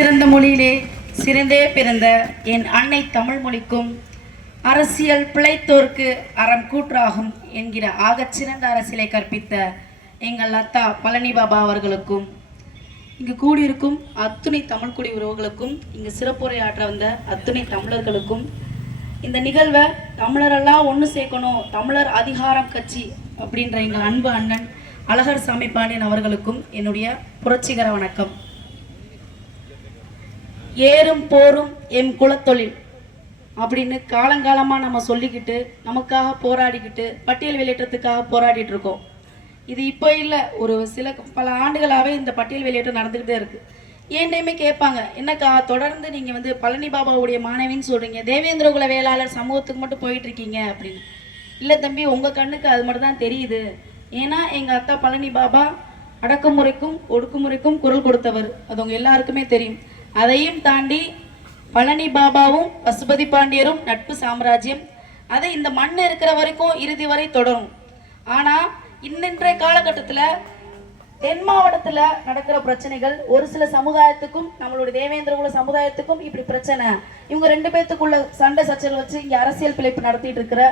சிறந்த மொழியிலே சிறந்தே பிறந்த என் அன்னை தமிழ் மொழிக்கும் அரசியல் பிழைத்தோர்க்கு அறம் கூற்றாகும் என்கிற ஆகச்சிறந்த அரசியலை கற்பித்த எங்கள் அத்தா பழனி பாபா அவர்களுக்கும் இங்கு கூடியிருக்கும் அத்துணை தமிழ் குடி உறவுகளுக்கும் இங்கு சிறப்புரையாற்ற வந்த அத்துணை தமிழர்களுக்கும் இந்த நிகழ்வை தமிழரெல்லாம் ஒன்று சேர்க்கணும் தமிழர் அதிகாரம் கட்சி அப்படின்ற எங்கள் அன்பு அண்ணன் அழகர் சாமி பாண்டியன் அவர்களுக்கும் என்னுடைய புரட்சிகர வணக்கம். ஏறும் போரும் எம் குலத்தொழில். அப்படின்னு காலங்காலமாக நம்ம சொல்லிக்கிட்டு நமக்காக போராடிக்கிட்டு பட்டியல் வெளியேற்றத்துக்காக போராடிட்டு இருக்கோம். இது இப்போ இல்லை ஒரு சில பல ஆண்டுகளாகவே இந்த பட்டியல் வெளியேற்றம் நடந்துக்கிட்டே இருக்குது ஏன்டையுமே கேட்பாங்க என்னக்கா தொடர்ந்து நீங்கள் வந்து பழனி பாபாவுடைய மாணவின்னு சொல்கிறீங்க தேவேந்திர குல வேளாளர் சமூகத்துக்கு மட்டும் போயிட்டுருக்கீங்க அப்படின்னு. இல்லை தம்பி உங்கள் கண்ணுக்கு அது மட்டும் தான் தெரியுது. ஏன்னா எங்கள் அத்தா பழனி பாபா அடக்குமுறைக்கும் ஒடுக்குமுறைக்கும் குரல் கொடுத்தவர். அது உங்க எல்லாருக்குமே தெரியும். அதையும் தாண்டி பழனி பாபாவும் பசுபதி பாண்டியரும் நட்பு சாம்ராஜ்யம். அது இந்த மண் இருக்கிற வரைக்கும் இறுதி வரை தொடரும். ஆனால் இன்னின்றைய காலகட்டத்தில் தென் மாவட்டத்தில் நடக்கிற பிரச்சனைகள் ஒரு சில சமுதாயத்துக்கும் நம்மளுடைய தேவேந்திர குல சமுதாயத்துக்கும் இப்படி பிரச்சனை. இவங்க ரெண்டு பேர்த்துக்குள்ள சண்டை சச்சல் வச்சு இங்கே அரசியல் பிழைப்பு நடத்திட்டு இருக்கிற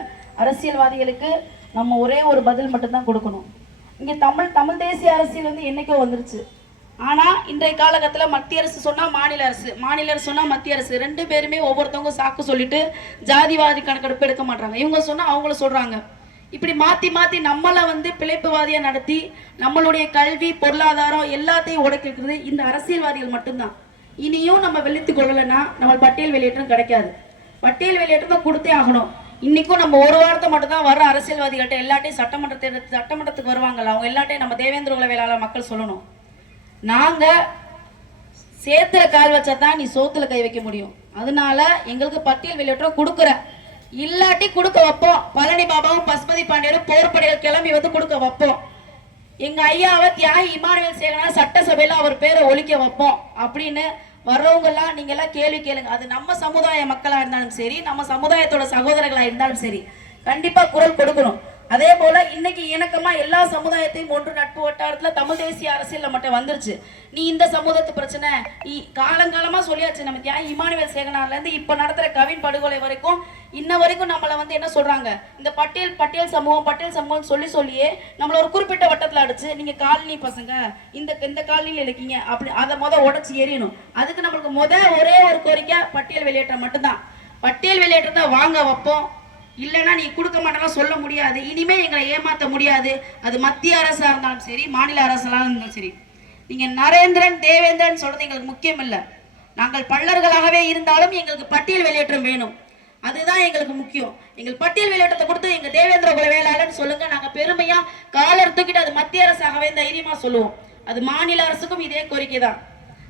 அரசியல்வாதிகளுக்கு நம்ம ஒரே ஒரு பதில் மட்டும்தான் கொடுக்கணும். இங்கே தமிழ் தமிழ் தேசிய அரசியல் வந்து என்னைக்கோ வந்துருச்சு. ஆனால் இன்றைய காலகட்டத்தில் மத்திய அரசு சொன்னால் மாநில அரசு. மாநில அரசு சொன்னால் மத்திய அரசு. ரெண்டு பேருமே ஒவ்வொருத்தவங்க சாக்கு சொல்லிட்டு ஜாதிவாதி கணக்கெடுப்பு எடுக்க மாட்டாங்க. இவங்க சொன்னால் அவங்கள சொல்கிறாங்க இப்படி மாற்றி மாற்றி நம்மளை வந்து பிழைப்புவாதியாக நடத்தி நம்மளுடைய கல்வி பொருளாதாரம் எல்லாத்தையும் உடைக்கிறது இந்த அரசியல்வாதிகள் மட்டும்தான். இனியும் நம்ம வெளுத்து கொள்ளலைன்னா நம்ம பட்டியல் வெளியேற்றம் கிடைக்காது. பட்டியல் வெளியேற்றம் கொடுத்தே ஆகணும். இன்னைக்கும் நம்ம ஒரு வாரத்தை மட்டும் தான் வர அரசியல்வாதிகள்ட்ட எல்லாட்டையும் சட்டமன்றத்தை சட்டமன்றத்துக்கு வருவாங்கல்ல அவங்க எல்லாட்டையும் நம்ம தேவேந்திர உலக வேளாளர் மக்கள் சொல்லணும். நாங்க சேத்துல கால் வச்சா தான் நீ சோத்துல கை வைக்க முடியும். அதனால எங்களுக்கு பட்டியல் வெளியேற்றம் கொடுக்குற இல்லாட்டி கொடுக்க வைப்போம். பழனி பாபாவும் பசுமதி பாண்டியரும் போர்ப்படைகள் கிளம்பி வந்து கொடுக்க வைப்போம். எங்க ஐயாவை தியாகி இமானுவேல் சேகனா சட்டசபையில அவர் பேரை ஒழிக்க வைப்போம். அப்படின்னு வர்றவங்க எல்லாம் நீங்க எல்லாம் கேள்வி கேளுங்க. அது நம்ம சமுதாய மக்களா இருந்தாலும் சரி நம்ம சமுதாயத்தோட சகோதரர்களா இருந்தாலும் சரி கண்டிப்பா குரல் கொடுக்கணும். அதே போல இன்னைக்கு இணக்கமா எல்லா சமுதாயத்தையும் ஒன்று நட்பு வட்டாரத்துல தமிழ் தேசிய அரசியல் மட்டும் வந்துருச்சு. நீ இந்த சமூகத்து பிரச்சனை நீ காலங்காலமா சொல்லியாச்சு நம்ம தியான் இமானுவேல் சேகனார்ல இருந்து இப்ப நடத்துற கவின் படுகொலை வரைக்கும் இன்ன வரைக்கும் நம்மள வந்து என்ன சொல்றாங்க? இந்த பட்டியல் பட்டியல் சமூகம் பட்டியல் சமூகம் சொல்லி சொல்லியே நம்மள ஒரு குறிப்பிட்ட வட்டத்துல அடிச்சு நீங்க காலனி பசங்க இந்த இந்த காலனியில இருக்கீங்க அப்படி அதை முத உடச்சு எறியணும். அதுக்கு நம்மளுக்கு முத ஒரே ஒரு கோரிக்கை பட்டியல் வெளியேற்றம் மட்டும்தான். பட்டியல் வெளியேற்றத்தை வாங்க வைப்போம். இல்லைன்னா நீ கொடுக்க மாட்டேன்னா சொல்ல முடியாது. இனிமே எங்களை ஏமாத்த முடியாது. அது மத்திய அரசாக இருந்தாலும் சரி மாநில அரசாக இருந்தாலும் சரி. நீங்கள் நரேந்திரன் தேவேந்திரன் சொல்றது எங்களுக்கு முக்கியம் இல்லை. நாங்கள் பள்ளர்களாகவே இருந்தாலும் எங்களுக்கு பட்டியல் வெளியேற்றம் வேணும். அதுதான் எங்களுக்கு முக்கியம். எங்கள் பட்டியல் வெளியேற்றத்தை கொடுத்து எங்கள் தேவேந்திர குல வேளாளர்னு சொல்லுங்க நாங்கள் பெருமையாக காலர் தூக்கிட்டு அது மத்திய அரசாகவே தைரியமாக சொல்லுவோம். அது மாநில அரசுக்கும் இதே கோரிக்கை தான்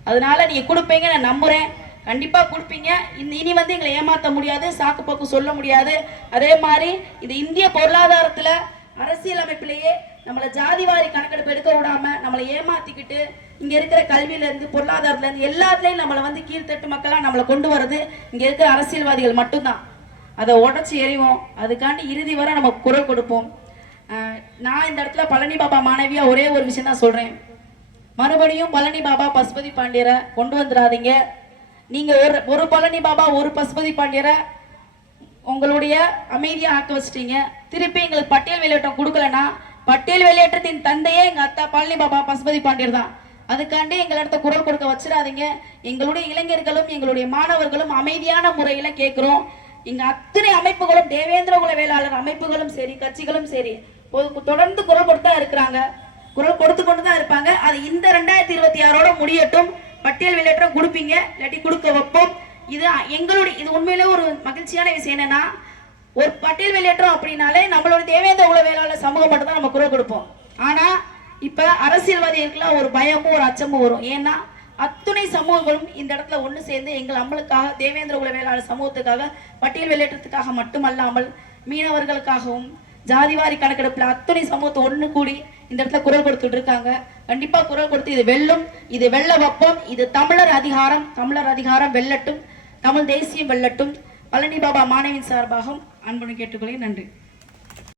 அதனால நீங்கள் கொடுப்பீங்க நான் நம்புகிறேன் கண்டிப்பாக கொடுப்பீங்க. இந்த இனி வந்து எங்களை ஏமாத்த முடியாது சாக்கு போக்கு சொல்ல முடியாது. அதே மாதிரி இது இந்திய பொருளாதாரத்தில் அரசியல் அமைப்பிலேயே நம்மளை ஜாதிவாரி கணக்கெடுப்பு எடுக்க விடாம நம்மளை ஏமாத்திக்கிட்டு இங்க இருக்கிற கல்வியிலேருந்து பொருளாதாரத்துலேருந்து எல்லாத்துலேயும் நம்மளை வந்து கீழ்த்தட்டு மக்களாக நம்மளை கொண்டு வர்றது இங்கே இருக்கிற அரசியல்வாதிகள் மட்டும்தான். அதை உடச்சி எறிவோம். அதுக்காண்டி இறுதி வரை நம்ம குரல் கொடுப்போம். நான் இந்த இடத்துல பழனி பாபா மாணவியா ஒரே ஒரு விஷயம் தான் சொல்கிறேன் மறுபடியும் பழனி பாபா பசுபதி பாண்டியரை கொண்டு வந்துடாதீங்க. நீங்க ஒரு ஒரு பழனி பாபா ஒரு பசுபதி பாண்டியரை உங்களுடைய அமைதியை ஆக்க வச்சிட்டீங்க. திருப்பி எங்களுக்கு பட்டியல் வெளியேற்றம் கொடுக்கலனா பட்டியல் வெளியேற்றத்தின் தந்தையே எங்க அத்தா பழனி பாபா பசுபதி பாண்டியர் தான். அதுக்காண்டி எங்களிடத்த குரல் கொடுக்க வச்சிடாதீங்க. எங்களுடைய இளைஞர்களும் எங்களுடைய மாணவர்களும் அமைதியான முறையில கேட்கிறோம் இங்க அத்தனை அமைப்புகளும் தேவேந்திர குல வேளாளர் அமைப்புகளும் சரி கட்சிகளும் சரி தொடர்ந்து குரல் கொடுத்தா இருக்கிறாங்க. குரல் கொடுத்து கொண்டு தான் இருப்பாங்க. அது இந்த ரெண்டாயிரத்தி இருபத்தி ஆறோட முடியட்டும். பட்டியல் வெளியேற்றம் கொடுப்பீங்க. இல்லாட்டி கொடுக்க வைப்போம். இது எங்களுடைய இது உண்மையிலே ஒரு மகிழ்ச்சியான விஷயம் என்னன்னா ஒரு பட்டியல் வெளியேற்றம் அப்படின்னாலே நம்மளோட தேவேந்திர உள்ள வேளாளர் சமூகம் மட்டும் தான் நம்ம குரல் கொடுப்போம். ஆனா இப்ப அரசியல்வாதிகளுக்குலாம் ஒரு பயமும் ஒரு அச்சமும் வரும். ஏன்னா அத்துணை சமூகங்களும் இந்த இடத்துல ஒன்று சேர்ந்து எங்கள் அம்மளுக்காக தேவேந்திர குல வேளாளர் சமூகத்துக்காக பட்டியல் வெளியேற்றத்துக்காக மட்டுமல்லாமல் மீனவர்களுக்காகவும் ஜாதிவாரி கணக்கெடுப்பில் அத்துணை சமூகத்தை ஒன்று கூடி இந்த இடத்துல குரல் கொடுத்துட்டு இருக்காங்க. கண்டிப்பா குரல் கொடுத்து இது வெல்லும் இது வெள்ள வைப்போம். இது தமிழர் அதிகாரம் தமிழர் அதிகாரம் வெல்லட்டும் தமிழ் தேசியம் வெல்லட்டும். பழனி பாபா மாணவின் சார்பாகவும் அன்புடன் கேட்டுக்கொள்ளேன் நன்றி.